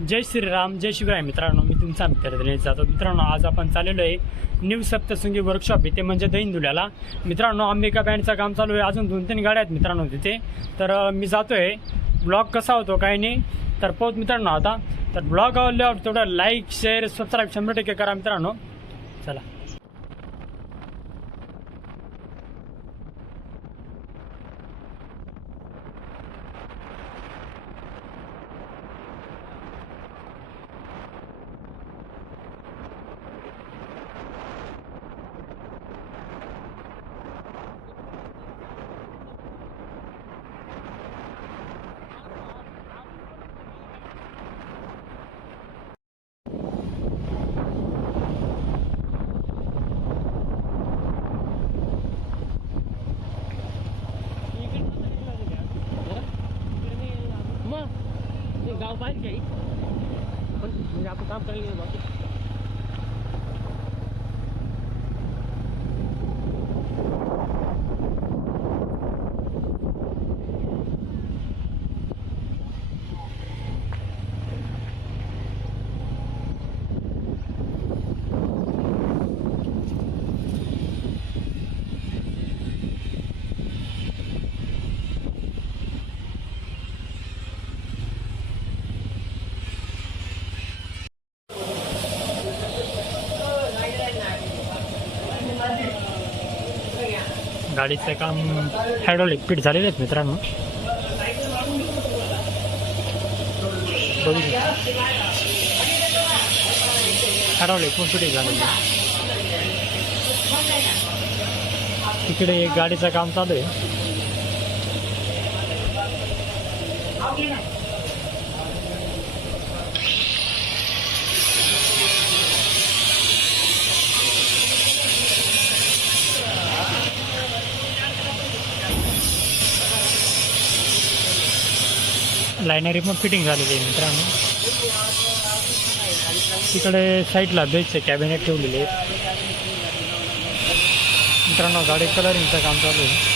जय श्रीराम जय शिवराय. मित्रांनो मी तुमचा मित्र दिनेश जातो मित्रांनो आज आपण चाललेलो आहे न्यू सप्तसंगी वर्कशॉप इथे म्हणजे दैनदुल्याला मित्रांनो अंबिका बँडचं काम चालू आहे. अजून दोन तीन गाड्या आहेत मित्रांनो तिथे. तर मी जातो आहे ब्लॉग कसा होतो काही नाही. तर पोहोच मित्रांनो आता. तर ब्लॉग आवडल्यावर तेवढं लाईक शेअर सबस्क्राईब शंभर टक्के करा मित्रांनो. चला. मग गाव बाहेर काही पण म्हणजे आपण काम करायला गाडीचं काम हायड्रॉलिक पीठ झालेले आहेत मित्रांनो. बघू. हायड्रॉलिक पण फिटिंग झालेलं तिकडे गाडीचं काम चालू आहे. लायनरी पण फिटिंग झालेली आहे मित्रांनो. तिकडे साईडला बेसचे कॅबिनेट ठेवलेले आहेत. मित्रांनो, गाडी कलरिंगचं काम चालू आहे.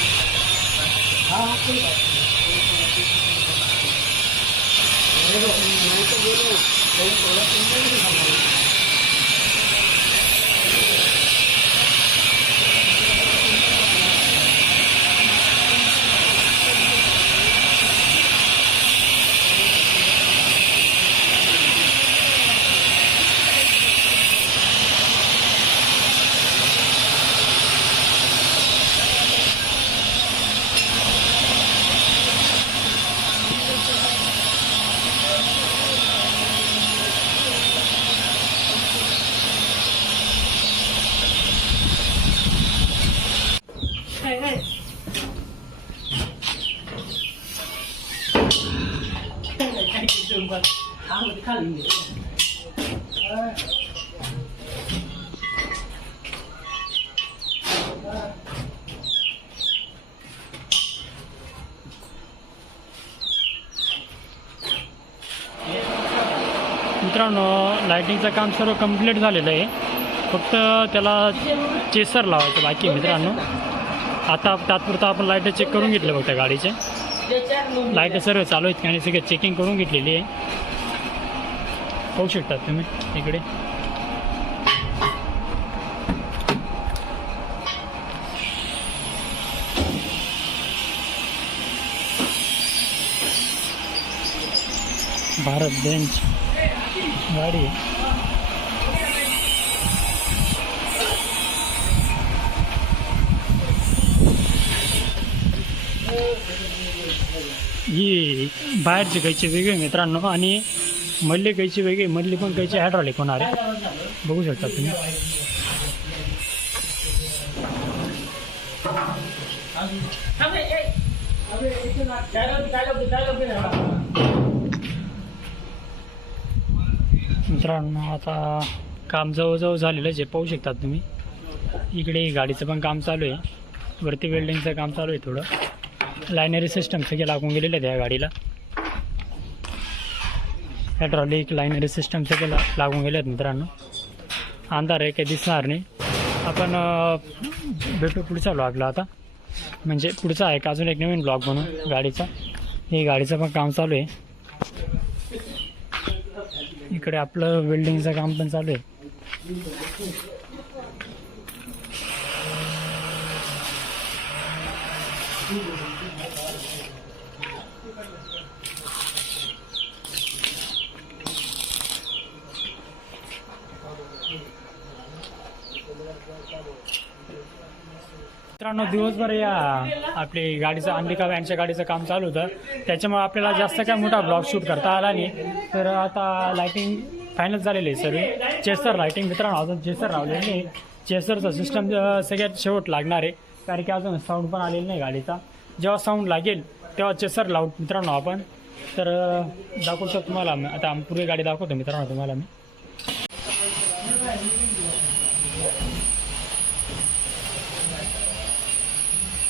मित्रांनो लायटिंगचं काम सर्व कंप्लीट झालेलं आहे. फक्त त्याला चेसर लावायचं बाकी मित्रांनो. आता तात्पुरतं आपण लाइट चेक करून घेतलं फक्त गाडीचे. लाईट सर्व चालू आहेत आणि चेकिंग करून घेतलेली आहे. इकडे. भारत बेंच गाडी. ही बाहेरची कैची वेगळी मित्रांनो. आणि मल्ली कैची वेगळी मल्ली पण कैची हायड्रॉलिक होणार आहे. बघू शकता तुम्ही. मित्रांनो आता काम जवळजवळ झालेलं जे पाहू शकतात तुम्ही. इकडे गाडीचं पण काम चालू आहे. वरती वेल्डिंगचं काम चालू आहे थोडं. लायनरी सिस्टम सगळे लागून गेलेले आहेत या गाडीला. हायड्रॉलिक लायनरी सिस्टम सगळे लागून गेले आहेत मित्रांनो. अंधार आहे काही दिसणार नाही. आपण भेटू पुढचा ब्लॉगला आता. म्हणजे पुढचा आहे का अजून एक नवीन ब्लॉग बनवू गाडीचा. हे गाडीचं पण काम चालू आहे. इकडे आपलं वेल्डिंगचं काम पण चालू आहे. मित्रांनो दिवसभर या आपली गाडीचं अंबिका व्हॅनच्या गाडीचं काम चालू होतं. त्याच्यामुळे आपल्याला जास्त काय मोठा ब्लॉग शूट करता आला नाही. तर आता लायटिंग फायनल झालेली आहे सर्व चेसर लायटिंग मित्रांनो अजून चेसर लावलेली नाही. चेसरचं सिस्टम सगळ्यात शेवट लागणार आहे. कारण की अजून साऊंड पण आलेला नाही गाडीचा. जेव्हा साऊंड लागेल तेव्हा चेसर लावू मित्रांनो आपण. तर दाखवतो तुम्हाला आता पूर्वी गाडी दाखवतो मित्रांनो तुम्हाला मी.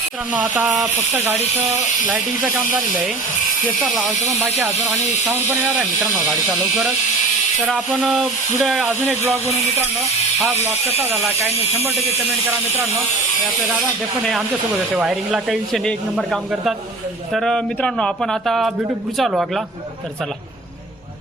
मित्रांनो आता फक्त गाडीचं लायटिंगचं काम झालेलं आहे. चेसर लावायचं पण बाकी अजून आणि साऊंड पण येणार आहे मित्रांनो गाडीचा लवकरच. तर आपण पुढे अजून एक ब्लॉग बनवू मित्रांनो. हा ब्लॉग कसा झाला काही नाही शंभर टक्के कमेंट करा मित्रांनो. आपले दादा ते पण आहे आमच्यासोबत होते. वायरिंगला काही विषय नाही एक नंबर काम करतात. तर मित्रांनो आपण आता ब्युटी पुढचा ब्लॉगला तर चला.